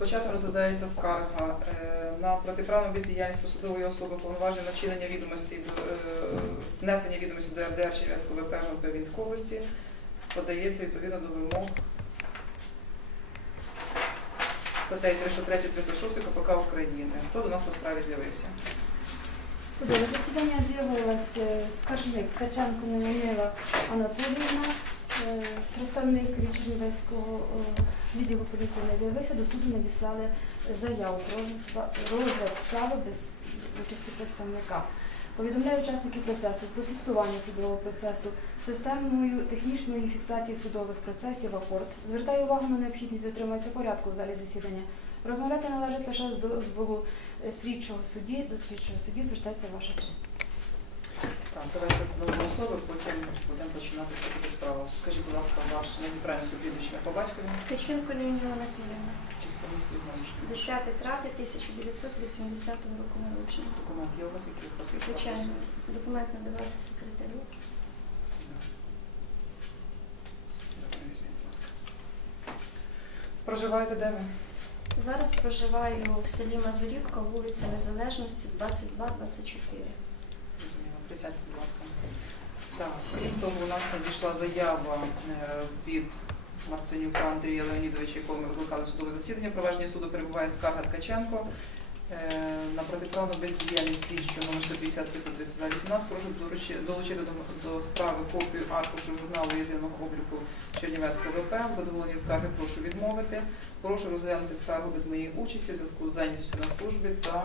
Початку розглядається скарга е, на протиправну бездіяльність посадової особи повноваження вчинення відомостей е, внесення відомостей до РДР Чернівецького ВП Вінської області подається відповідно до вимог статей 303 36 КПК України. Хто до нас по справі з'явився? Судове засідання з'явилась е, скаржник Ткаченко Неонила Анатоліївна, представник від е, відділу поліції не з'явився, до суду надіслали заяву про розгляд справи без участі представника. Повідомляю учасників процесу про фіксування судового процесу системою технічної фіксації судових процесів АКОРД. Звертаю увагу на необхідність дотримуватися порядку в залі засідання. Розмовляти належить лише з дозволу е, слідчого судді, до слідчого судді звертається ваша честь. Так, давайте встановимо особи, потім будемо починати слухати справу. Скажіть, будь ласка, ваш неправильне прізвище по батькові, Ткаченко Леоніла Анатоліївна, чистовий слід 10 травня 1980 року народження. Документ є у вас, який посвідчує? Звичайно, документ надавався секретарю. Проживаєте де ви? Зараз проживаю в селі Мазурівка, вулиця Незалежності, 22-24. Присядьте, будь ласка. Так, крім того, у нас надійшла заява е, від Марценюка Андрія Леонідовича, якого ми викликали судове засідання. Провадження суду перебуває скарга Ткаченко е, на протиправну бездіяльність слідчого номер 150 332 18. Прошу долучити до, справи копію аркушу журналу єдиного обліку Чернівецького ВП. В задоволенні скарги прошу відмовити. Прошу розглянути скаргу без моєї участі в зв'язку з зайнятістю на службі та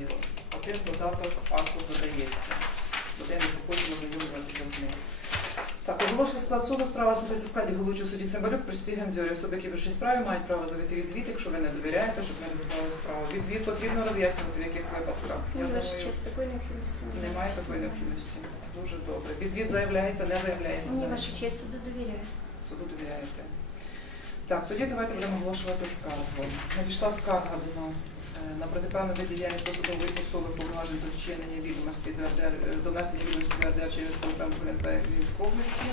Зрозуміло. Один додаток аркуш додається. Будемо хочемо знайомитися з ним. Так, оголошую склад суду. Справа судиться в складі головуючого судді Цимбалюк, Пристій Гензюрі. Особи, які прийшли справі, мають право завити відвід, якщо ви не довіряєте, щоб ми розглядали справу. Відвід потрібно роз'яснювати, в яких випадках. Я Ну, думаю, честь, такої необхідності немає. такої необхідності. Дуже добре. Відвід заявляється, не заявляється. Ні, Так. ваша честь, суду довіряю. Суду довіряєте. Так, тоді давайте будемо оголошувати скаргу. Надійшла скарга до нас е, на протиправну бездіяльність посадової особи повноважень до вчинення відомостей до внесення відомостей до РДР через ГНП Львівської області.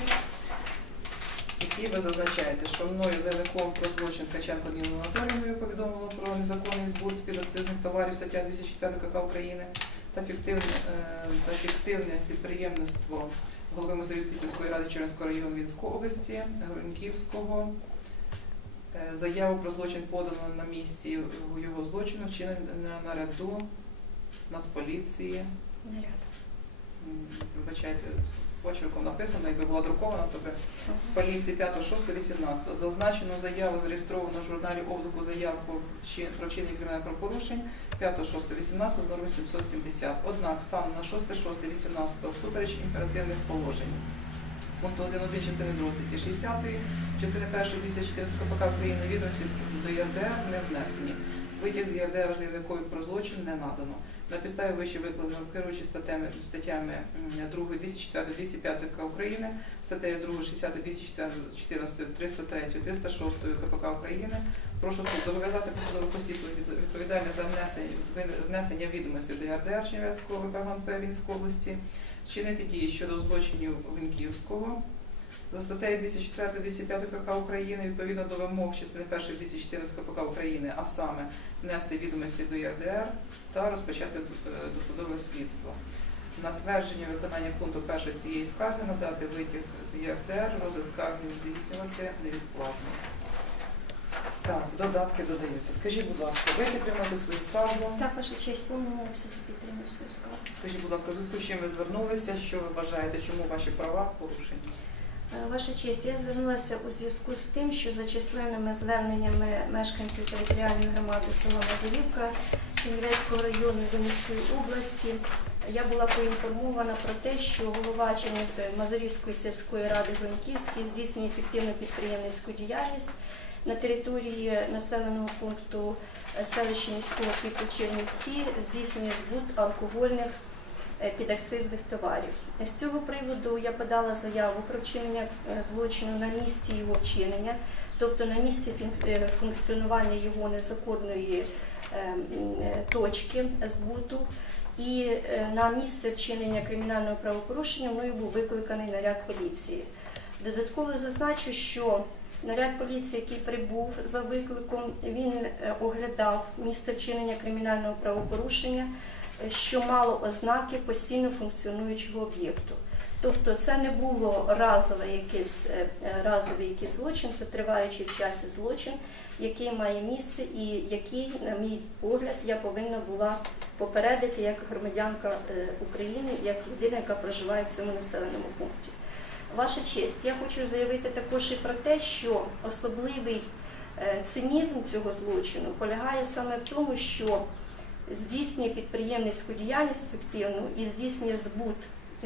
Які ви зазначаєте, що мною заявником про злочин Ткаченко Ніну Анатолійовною повідомило про незаконний збут підакцизних товарів стаття 204 КК України та фіктивне, е, та фіктивне підприємництво голови Мозорівської сільської ради Чернівського району Вінської області, Груньківського. Е, Заяву про злочин подано на місці його злочину, вчинена на ряду Нацполіції. Наряд. Вибачайте, почерком написано, якби була друкована, то би поліції 5, 6, 18. Зазначену заяву зареєстровано в журналі обліку заяв про вчинення кримінальних правопорушень 5, 6, 18 з норми 770. Однак станом на 6, 6, 18 всупереч імперативних положень. Пункту 1.1 частини 2 статті 60, частини 1 214 КПК України відомості до ЄРДР не внесені. Витяг з ЄРДР заявникові про злочин не надано. На підставі вище викладено керуючи статтями, статтями 2, 204, 205 КПК України, статтею 2, 60, 204, 14, 303, 306 КПК України. Прошу суд зобов'язати посадових осіб від- відповідальних за внесення, внесення відомостей до ЄРДР Чернівецького ВП ГНП Вінської області, вчинити дії щодо злочинів Вінківського. За статтею 204-205 КК України відповідно до вимог частини 1 214 КПК України, а саме внести відомості до ЄРДР та розпочати е, досудове слідство. На твердження виконання пункту 1 цієї скарги надати витяг з ЄРДР, розгляд скарги здійснювати невідкладно. Так, додатки додаються. Скажіть, будь ласка, ви підтримуєте свою скаргу? Так, ваша честь, повному обсязі підтримую свою скаргу. Скажіть, будь ласка, в зв'язку з чим ви звернулися, що ви вважаєте, чому ваші права порушені? Е, Ваша честь, я звернулася у зв'язку з тим, що за численними зверненнями мешканців територіальної громади села Мазурівка Чернівецького району Вінницької області я була поінформована про те, що голова Чернів- Мазурівської сільської ради Гроньківський здійснює фіктивну підприємницьку діяльність на території населеного пункту е, селища міського типу Чернівці, здійснює збут алкогольних е, підакцизних товарів. З цього приводу я подала заяву про вчинення е, злочину на місці його вчинення, тобто на місці функціонування його незаконної точки збуту. І на місце вчинення кримінального правопорушення мною був викликаний наряд поліції. Додатково зазначу, що Наряд поліції, який прибув за викликом, він е, оглядав місце вчинення кримінального правопорушення, е, що мало ознаки постійно функціонуючого об'єкту. Тобто це не було разове якийсь, е, разовий якийсь злочин, це триваючий в часі злочин, який має місце і який, на мій погляд, я повинна була попередити як громадянка України, як людина, яка проживає в цьому населеному пункті. Ваша честь, я хочу заявити також і про те, що особливий е, цинізм цього злочину полягає саме в тому, що здійснює підприємницьку діяльність фіктивну і здійснює збут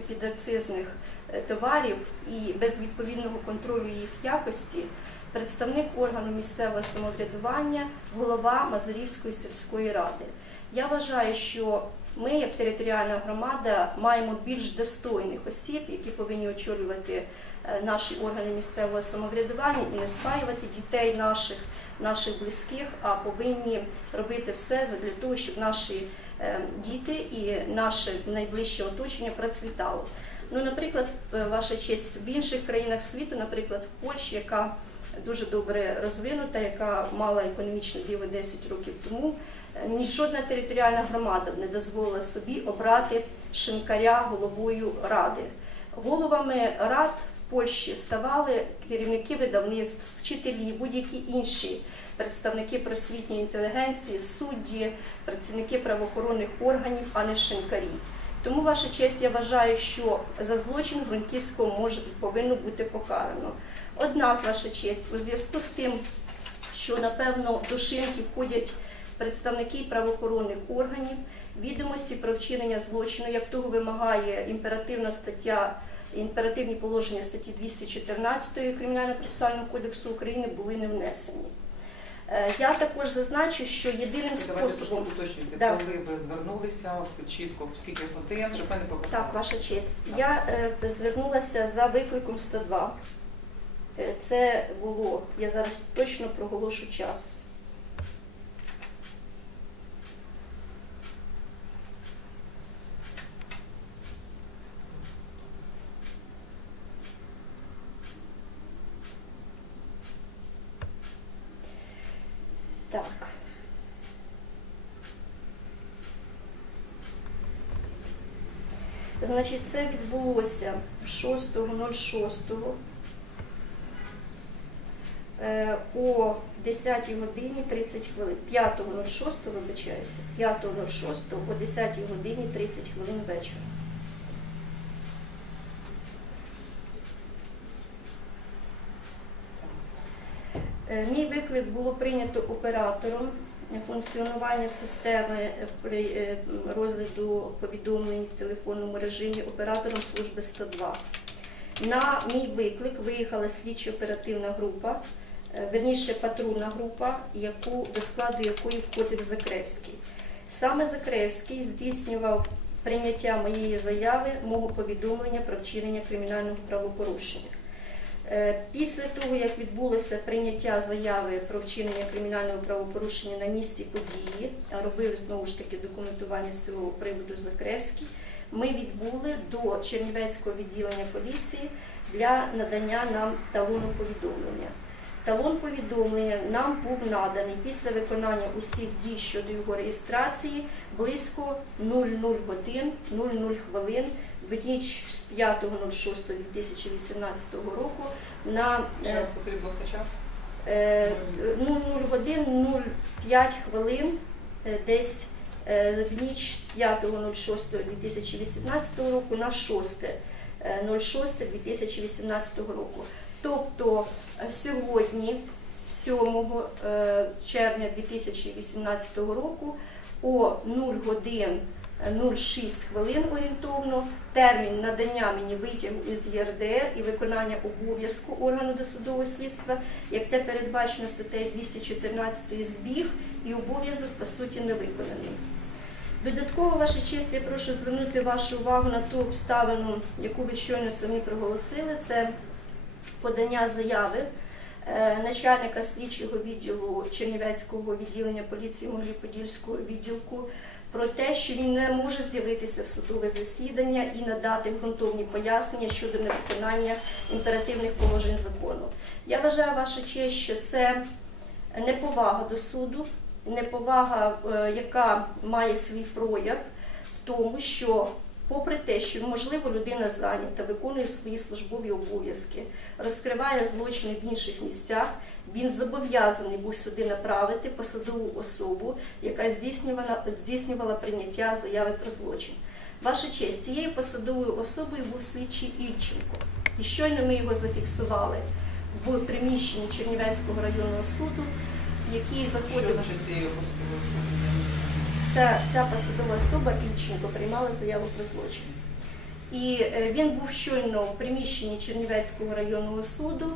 підакцизних е, товарів і без відповідного контролю їх якості представник органу місцевого самоврядування, голова Мазурівської сільської ради. Я вважаю, що ми, як територіальна громада, маємо більш достойних осіб, які повинні очолювати е, наші органи місцевого самоврядування і не спаювати дітей наших, наших близьких, а повинні робити все для того, щоб наші е, діти і наше найближче оточення процвітало. Ну, наприклад, е, ваша честь в інших країнах світу, наприклад, в Польщі, яка дуже добре розвинута, яка мала економічне диво 10 років тому. е, Ні жодна територіальна громада не дозволила собі обрати шинкаря головою ради. Головами рад в Польщі ставали керівники видавництв, вчителі, будь-які інші представники просвітньої інтелігенції, судді, працівники правоохоронних органів, а не шинкарі. Тому, ваша честь, я вважаю, що за злочин Грунківського може повинно бути покарано. Однак, ваша честь, у зв'язку з тим, що напевно до шинки входять представники правоохоронних органів, відомості про вчинення злочину, як того вимагає імперативна стаття, імперативні положення статті 214 Кримінально-процесуального кодексу України були не внесені. Е, Я також зазначу, що єдиним Давайте трошки способом уточнюйте, Да. коли ви звернулися чітко, скільки годин, щоб мене повертали. Так, ваша честь. Я е, звернулася за викликом 102. Е, Це було, я зараз точно проголошу час. Значить, це відбулося 6.06 е, о 10 годині 30 хвилин. 5.06, вибачаюся, 5.06 о 10 годині 30 хвилин вечора. Е, Мій виклик було прийнято оператором функціонування системи при е, розгляду повідомлень в телефонному режимі оператором служби 102. На мій виклик виїхала слідчо-оперативна група, е, верніше патрульна група, яку, до складу якої входив Закревський. Саме Закревський здійснював прийняття моєї заяви, мого повідомлення про вчинення кримінального правопорушення. Е, Після того, як відбулося прийняття заяви про вчинення кримінального правопорушення на місці події, а робив знову ж таки документування з цього приводу Закревський, ми відбули до Чернівецького відділення поліції для надання нам талону повідомлення. Талон повідомлення нам був наданий після виконання усіх дій щодо його реєстрації близько 00 годин 00 хвилин в ніч з 5.06.2018 року на Ще е, раз потрібно час. Е, 00 годин 05 хвилин е, десь е, в ніч з 5.06.2018 року на 6.06.2018 року. Тобто е, сьогодні, 7 е, червня 2018 року, о 0 годин е, 06 хвилин орієнтовно термін надання мені витягу із ЄРДР і виконання обов'язку органу досудового слідства, як те передбачено статтею 214 збіг і обов'язок по суті не виконаний. Додатково, ваша честь, я прошу звернути вашу увагу на ту обставину, яку ви щойно самі проголосили. Це подання заяви е, начальника слідчого відділу Чернівецького відділення поліції Подільського відділку про те, що він не може з'явитися в судове засідання і надати ґрунтовні пояснення щодо невиконання імперативних положень закону. Я вважаю ваша честь, що це неповага до суду, неповага, е, яка має свій прояв в тому, що, попри те, що можливо людина зайнята, виконує свої службові обов'язки, розкриває злочини в інших місцях, він зобов'язаний був сюди направити посадову особу, яка здійснювала, здійснювала прийняття заяви про злочин. Ваша честь, цією посадовою особою був слідчий Ільченко. І щойно ми його зафіксували в приміщенні Чернівецького районного суду, який Що заходив. значить цієї посадової особи? Ця, ця посадова особа Ільченко приймала заяву про злочин. І е, він був щойно в приміщенні Чернівецького районного суду.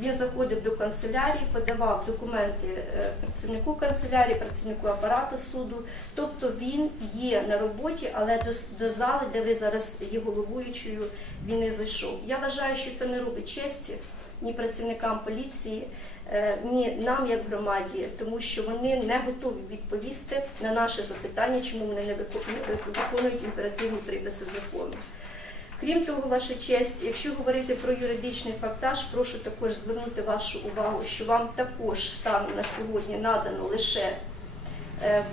Він заходив до канцелярії, подавав документи е, працівнику канцелярії, працівнику апарату суду. Тобто він є на роботі, але до, до зали, де ви зараз є головуючою, він не зайшов. Я вважаю, що це не робить честі ні працівникам поліції, е, ні нам, як громаді, тому що вони не готові відповісти на наше запитання, чому вони не вико- виконують імперативні приписи закону. Крім того, ваша честь, якщо говорити про юридичний фактаж, прошу також звернути вашу увагу, що вам також станом на сьогодні надано лише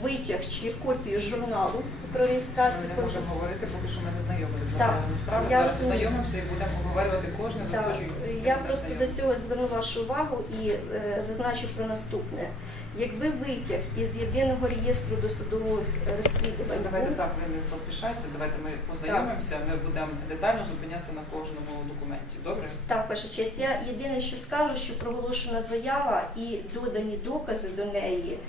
витяг чи копію журналу про реєстрацію. Ми не можемо говорити, поки що ми не знайомилися з матеріалами справи. я Зараз розумію. знайомимося і будемо обговорювати кожне Так, я просто до цього зверну вашу увагу і е, зазначу про наступне. Якби витяг із єдиного реєстру досудових розслідувань Давайте був, так, ви не поспішайте, давайте ми познайомимося, ми будемо детально зупинятися на кожному документі. Добре? Так, ваша честь. Я єдине, що скажу, що проголошена заява і додані докази до неї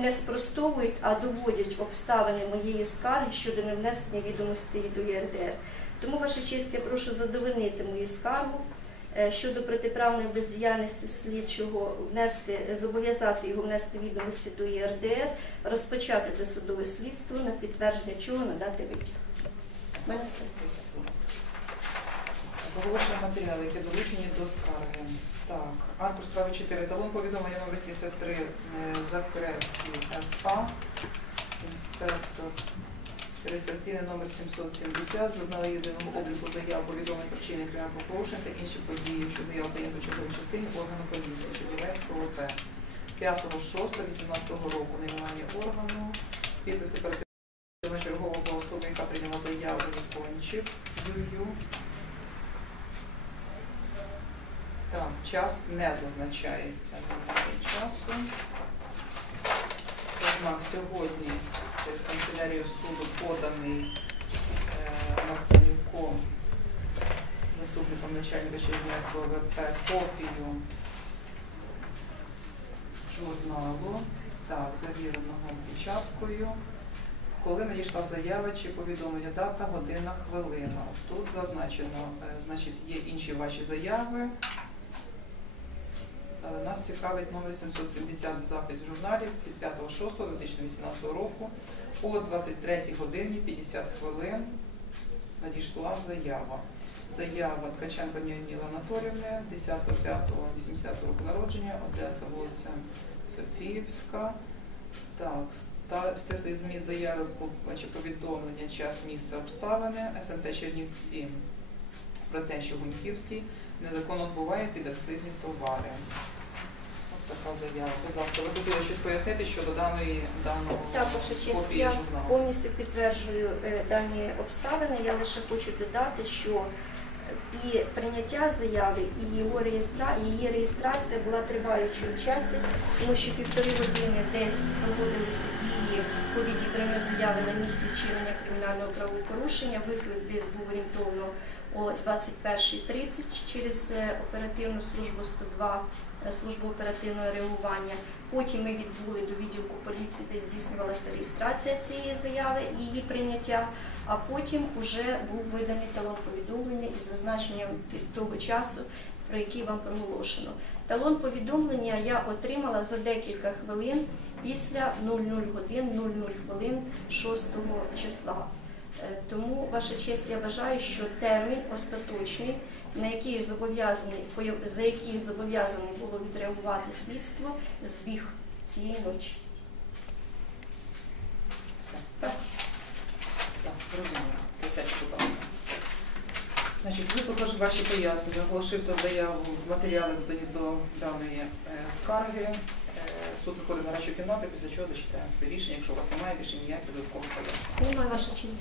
не спростовують, а доводять обставини моєї скарги щодо невнесення відомостей до ЄРДР. Тому, ваша честь, я прошу задовольнити мою скаргу е, щодо протиправної бездіяльності слідчого внести, зобов'язати його внести відомості до ЄРДР, розпочати досудове слідство, на підтвердження чого надати витяг. Мене все. Оголошення матеріали, які долучені до скарги. Так, аркуш справи 4. Талон повідомлення номер 73 е, Закревський СА, інспектор. Реєстраційний номер 770, журнал єдиного обліку заяв повідомлень про вчинення кримінального порушень та інші події, що заява прийнято черговій частині органу поліції Чернівецького ОП. 5.6.18 року найменування органу, підпис оперативного чергового особи, яка прийняла заяву Кончик Юю. Так, час не зазначається часу. Однак сьогодні через канцелярію суду поданий е, Марценюком, заступником начальника Чернівецького ВП, копію журналу, так, завіреного печаткою. Коли надійшла заява чи повідомлення, дата, година, хвилина. Тут зазначено, е, значить, є інші ваші заяви. Е, Нас цікавить номер 770 запис в журналі від 5.6.2018 року о 23 годині 50 хвилин надійшла заява. Заява Ткаченко Ніоніла Анатолівни, 10.05.80 року народження, Одеса, вулиця Софіївська. Так, стислий зміст заяви по- повідомлення, час, місце, обставини, СМТ Чернівці про те, що Гуньківський незаконно збуває підакцизні товари. Ось така заява. Будь ласка, ви хотіли щось пояснити щодо даної даного Так, ваша честь, я журналу? повністю підтверджую е, дані обставини. Я лише хочу додати, що і прийняття заяви, і його реєстра... її реєстрація була триваючою в часі, тому що півтори години десь проводилися дії по відібранню заяви на місці вчинення кримінального правопорушення. Виклик десь був орієнтовно о 21.30 через е, оперативну службу 102, е, службу оперативного реагування. Потім ми відбули до відділку поліції, де здійснювалася реєстрація цієї заяви і її прийняття. А потім вже був виданий талон повідомлення із зазначенням того часу, про який вам проголошено. Талон повідомлення я отримала за декілька хвилин після 00 годин 00 хвилин 6 числа. Е, Тому, ваша честь, я вважаю, що термін остаточний, на який зобов'язаний за який зобов'язане було відреагувати слідство, збіг цієї ночі. Все. Так. Так, зрозуміло. Присядьте, будь. Значить, вислухавши ваші пояснення, оголошився заяву матеріали додані до даної е, скарги. Суд виходить на речу кімнати, після чого зачитаємо своє рішення. Якщо у вас немає більше ніяких додаткових пояснень. Немає ваша честь.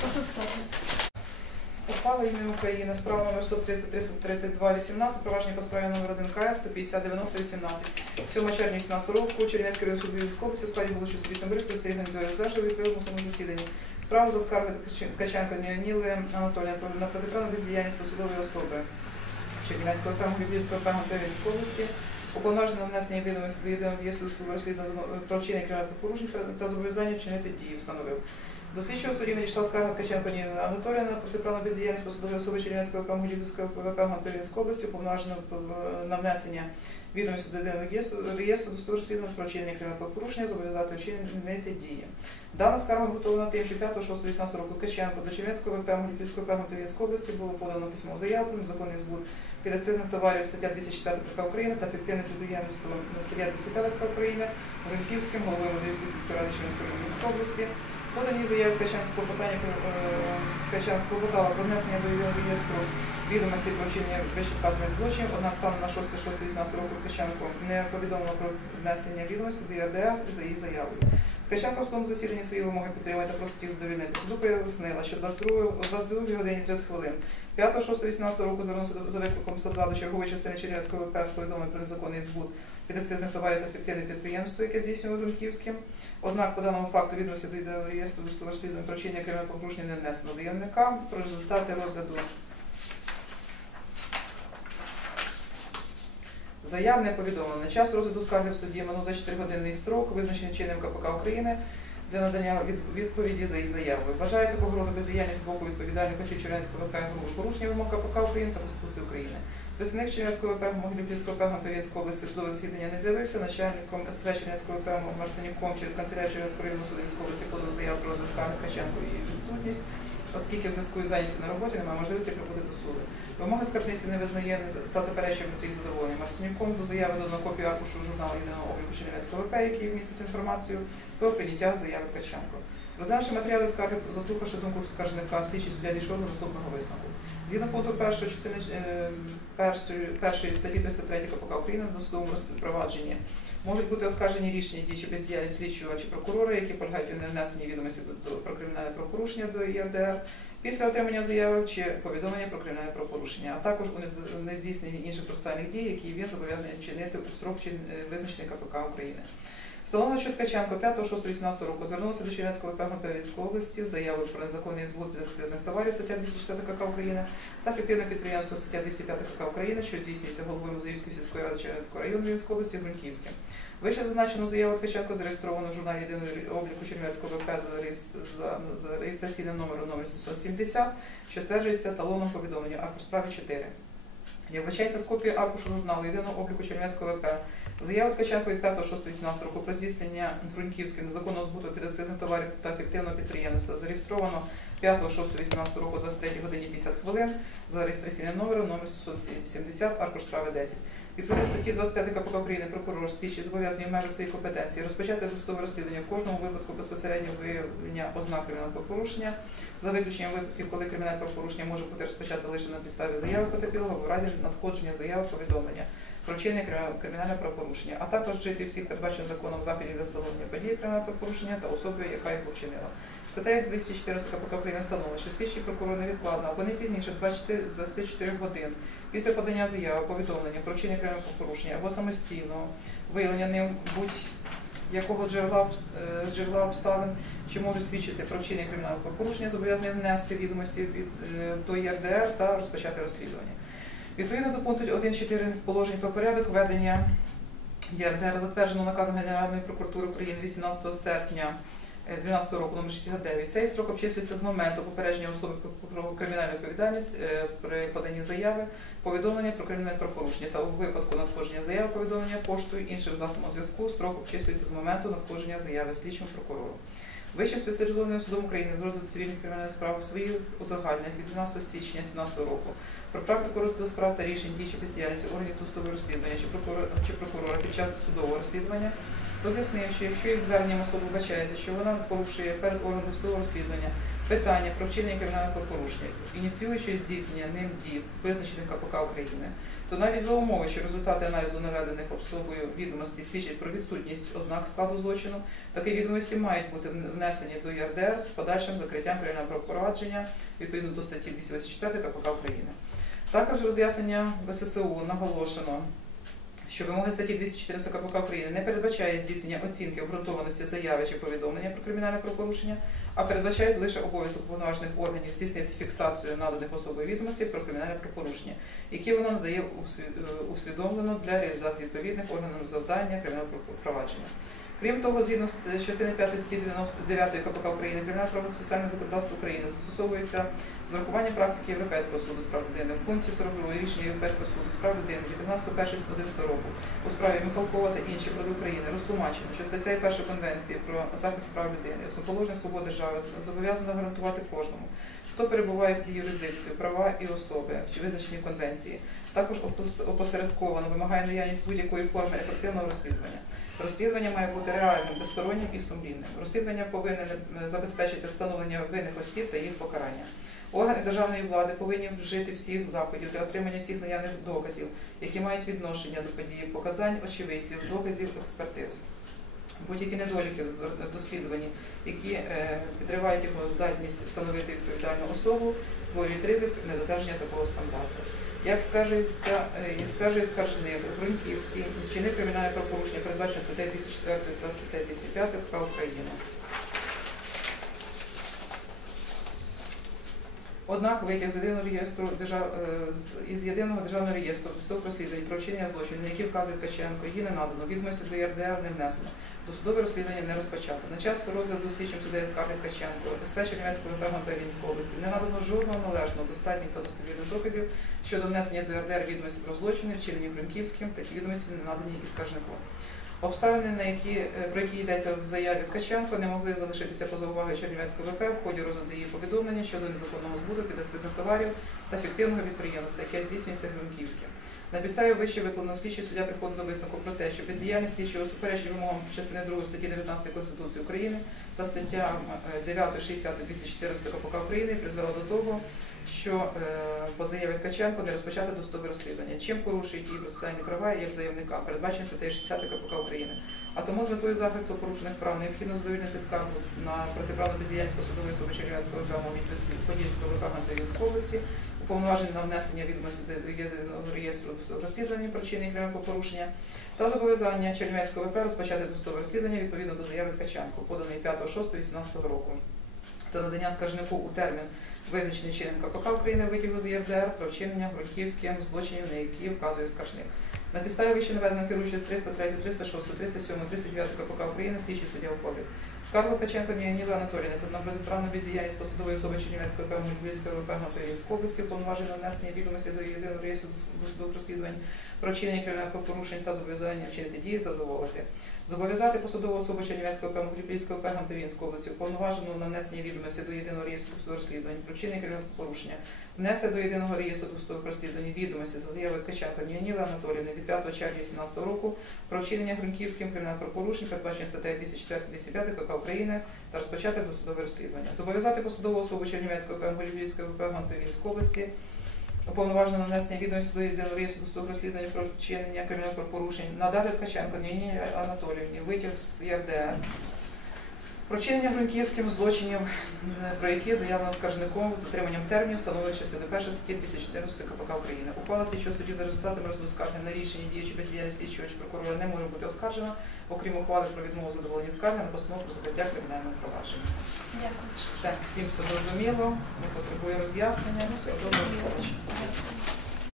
Прошу встати. Ухвала імені України, справа номер 130 32 18, провадження по справі номер 1 КС 150 90 18. 7 червня 18 року Чернівецький район суду Вінської області в складі було судді Самбрик при організує заживо відкритому самому засіданні. Справу за скаргою Ткаченко Ніли Анатолія на протиправну бездіяльність посадової особи Чернівецького окрему Біблійського окрему Певінської області. Уповноважено внесення відомості до єдиного суду розслідування про вчинення кримінальних порушень та- зобов'язання вчинити дії встановив. До слідчого судді надійшла скарга Ткаченко Ніни Анатолія на протиправну бездіяльність посадової особи Чернівецького окрему Гілівського ПВП Гантарівської області, уповноважено на внесення відомості до єдиного реєстру до розслідування про вчинення кримінального порушення, зобов'язати вчинити дії. Дана скарга готована тим, що 5 6 18 року Ткаченко до Чернівецького ВП Гілівського ПВП Гантарівської області було подано письмо заяву про незаконний збут підакцизних товарів стаття 204 КК України та фіктивне підприємництво стаття 205 КК України Гринківським, головою Мозаївської сільської ради Чернівської Рівненської області. Подані заяви Ткаченко про питання е, Ткаченко клопотала про внесення до реєстру відомості про вчинення вищевказаних злочинів, однак станом на 6.6.18 року Ткаченко не повідомила про внесення відомості до ЄРДР за її заявою. Судовому засіданні свої вимоги підтримує та просить їх задовільнити. Суду пояснила, що 22 о 22 годині 30 хвилин 5.6.18 року звернувся за викликом 102 до чергової частини Чернівського ВП з повідомленням про незаконний збут підакцизних товарів та фіктивне підприємство, яке здійснювало Рунківським. Однак по даному факту відомості до єдиного реєстру розслідування про вчинення кримінального порушення не внесено заявника. Про результати розгляду Заяв не повідомлено. Час розгляду скарги в суді минув 24 годинний строк, визначений чинним КПК України для надання відповіді за їх заявою. Вважає такого роду бездіяльність з боку відповідальних осіб Чернівського ВП грубим порушення вимог КПК України та Конституції України. Представник Чернівського ВП Могилівського ВП Гантовінської області судове засідання не з'явився. Начальником СВ Чернівського ВП Марцинюком через канцелярію Чернівського району суду Вінської області подав заяву про розгляд скарги Ткаченко і відсутність, оскільки в зв'язку із зайнятістю на роботі немає можливості прибути до суду. Вимоги скарбниці не визнає та заперечує проти їх задоволення. Марцінюком до заяви додано копію аркушу журналу єдиного обліку Чернівецького ВП, який вмістить інформацію про прийняття заяви Ткаченко. Розглянувши матеріали скарги, заслухавши думку скаржника, слідчий суддя дійшов до наступного висновку. Згідно пункту першої частини е, першої, першої статті 303 КПК України в досудовому розпровадженні можуть бути оскаржені рішення дії чи бездіяльність слідчого чи прокурора, які полягають у невнесенні відомості до, до про кримінальне правопорушення до ЄРДР, після отримання заяви чи повідомлення про кримінальне правопорушення, а також у нездійсненні інших процесуальних дій, які він зобов'язаний вчинити у строк е, визначений КПК України. Що Ткаченко 5.6.18 року звернувся до Чернівського ВП Громадянської області з заявою про незаконний збут підакцизних товарів стаття 204 КК України та фіктивне підприємство стаття 205 КК України, що здійснюється головою Музеївської сільської ради Чернівського району Вінської області Груньківським. Вище зазначену заяву Ткаченко зареєстровано в журналі єдиного обліку Чернівецького ВП за, реєстр- за, за реєстраційним номером номер 770, що стверджується талоном повідомлення аркуш справи 4. Як вбачається з копії аркушу журналу єдиного обліку Чернівецького ВП, Заяву Ткаченко від 5.6.18 року про здійснення Груньківським незаконного збуту підакцизних товарів та фіктивного підприємництва зареєстровано 5.6.18 року 23 годині 50 хвилин за реєстраційним номером номер 670 аркуш справи 10. Відповідно статті 25 КПК України прокурор слідчий зобов'язані в межах своєї компетенції розпочати досудове розслідування в кожному випадку безпосередньо виявлення ознак кримінального порушення, за виключенням випадків, коли кримінальне правопорушення може бути розпочато лише на підставі заяви потерпілого в разі надходження заяви повідомлення про вчинення кримінального правопорушення, а також вжити всіх передбачених законом заходів для встановлення події кримінального правопорушення та особи, яка їх вчинила. Статтею 204 КПК України встановлено, що слідчий прокурор невідкладно або не пізніше 24, 24 годин після подання заяви повідомлення про вчинення кримінального правопорушення або самостійного виявлення ним будь-якого джерела, е, джерела обставин, що можуть свідчити про вчинення кримінального правопорушення, зобов'язаний внести відомості від, е, до ЄРДР та розпочати розслідування. Відповідно до пункту 1.4 положень про порядок ведення ЄРДР затверджено наказом Генеральної прокуратури України 18 серпня 2012 року номер 69. Цей строк обчислюється з моменту попередження особи про- кримінальну відповідальність е, при поданні заяви, повідомлення про кримінальне правопорушення та у випадку надходження заяви повідомлення поштою іншим засобом зв'язку строк обчислюється з моменту надходження заяви слідчому прокурору. Вищим спеціалізованим судом України з розгляду цивільних кримінальних справ у своїх узагальненнях від 12 січня 2017 року про практику розгляду справ та рішень дій чи бездіяльності органів досудового розслідування чи прокурора під час судового розслідування роз'яснив, що якщо із зверненням особи вбачається, що вона порушує перед органом досудового розслідування питання про вчинення кримінального правопорушення, ініціюючи здійснення ним дій, визначених КПК України, то навіть за умови, що результати аналізу наведених особою відомостей свідчать про відсутність ознак складу злочину, такі відомості мають бути внесені до ЄРДР з подальшим закриттям кримінального провадження відповідно до статті 284 КПК України. Також роз'яснення ВССУ наголошено, що вимоги статті 214 КПК України не передбачає здійснення оцінки обґрунтованості заяви чи повідомлення про кримінальне правопорушення, а передбачають лише обов'язок повноважених органів здійснити фіксацію наданих особою відомостей про кримінальне правопорушення, які вона надає е, усвідомлено для реалізації відповідних органів завдання кримінального провадження. Крім того, згідно з частини 5 статті 99 КПК України, кримінальне правосоціальне законодавство України застосовується з урахуванням практики Європейського суду з прав людини в пункті 42 рішення Європейського суду з прав людини від 13.01.11 року у справі Михалкова та інші проти України розтлумачено, що статтею 1 Конвенції про захист прав людини, основоположення свободи держави зобов'язана гарантувати кожному, хто перебуває в її юрисдикції, права і особи, чи визначені в конвенції. Також опосередковано вимагає наявність будь-якої форми ефективного розслідування. Розслідування має бути реальним, безстороннім і сумлінним. Розслідування повинне е, забезпечити встановлення винних осіб та їх покарання. Органи державної влади повинні вжити всіх заходів для отримання всіх наявних доказів, які мають відношення до події, показань очевидців, доказів експертиз. Будь-які недоліки в дослідженні, які е, підривають його здатність встановити відповідальну особу, створюють ризик недодержання такого стандарту. Як скаржується, е, стверджує скаржник Бруньківський, вчинив кримінальне правопорушення, передбачено статтею 204 та статтею 205 КПК України. Однак витяг з єдиного реєстру держав... е, із єдиного державного реєстру досудових розслідувань про вчинення злочинів, на які вказує Ткаченко, її не надано, відомості до ЄРДР не внесено. Досудове розслідування не розпочато. На час розгляду слідчим суддею скарги Ткаченко, СВ Чернівецького ВП Вінської області не надано жодного належного, достатніх та достовірних доказів щодо внесення до ЄРДР відомості про злочини, вчинені Крюмківським, такі відомості не надані і скаржником. Обставини, на які, е, про які йдеться в заяві Ткаченко, не могли залишитися поза увагою Чернівецької ВП в ході розгляду її повідомлення щодо незаконного збуту підакцизних товарів та фіктивного підприємства, яке здійснюється Гринківським. На підставі вище викладеного слідчий суддя приходить до висновку про те, що бездіяльність слідчого суперечить вимогам частини 2 статті 19 Конституції України та статтям е, 9, 60, 214 КПК України призвела до того, що е, по заяві Ткаченко не розпочати досудове розслідування, чим порушують її процесуальні права як заявника, передбачені статтею 60 КПК України. А тому з метою захисту порушених прав необхідно задовольнити скаргу на протиправну бездіяльність посадової особи Чернівецького відділу Подільського ВК Гантовінської області, уповноважень на внесення відомості до єдиного реєстру розслідування вчинення кримінального порушення та зобов'язання Чернівецького ВП розпочати досудове розслідування відповідно до заяви Ткаченко, поданої 5.6.18 року та надання скаржнику у термін визначений чином КПК України витягу з ЄРДР про вчинення Груньківським злочинів, на які вказує скаржник. На підставі вище наведених керуючи з 303, 306, 307, 309 КПК України слідчий суддя уходить. Скаргу Ткаченко Ніаніла Анатоліївна на протиправну бездіяльність посадової особи Чернівецької певної Львівської певної Гнатоївської області, повноваження внесення відомості до єдиного реєстру досудових розслідувань про вчинення кримінальних порушень та зобов'язання вчинити дії задоволити. Зобов'язати посадову особу Чернівецької ОП Львівської ОП Гнатоївської області, уповноважену на внесення відомості до єдиного реєстру розслідувань про вчинення кримінальних порушення, внести до єдиного реєстру досудових розслідувань відомості за заявою Ткаченка Ніаніла Анатоліївни від 5 червня 2018 року про вчинення Гринківським кримінальних правопорушень, передбачені статтею 204-205 КК України та розпочати досудове розслідування. Зобов'язати посадову особу Чернівецької ОП Львівської ОП Гантовінської області уповноважено нанесення відомості до єдиного розслідування про вчинення кримінальних порушень, надати Ткаченко Ніні Анатоліївні. Витяг з ЄРДР про вчинення Груньківським злочинів, про які заявлено скаржником з дотриманням термінів, встановлених частини 1 статті 214 КПК України. Ухвала слідчого судді за результатами розгляду скарги на рішення діючи бездіяльність слідчого чи прокурора не може бути оскаржена, окрім ухвали про відмову задоволення скарги на постанову про закриття кримінального провадження. Дякую. Все, всім все зрозуміло, не потребує роз'яснення. Все, добре.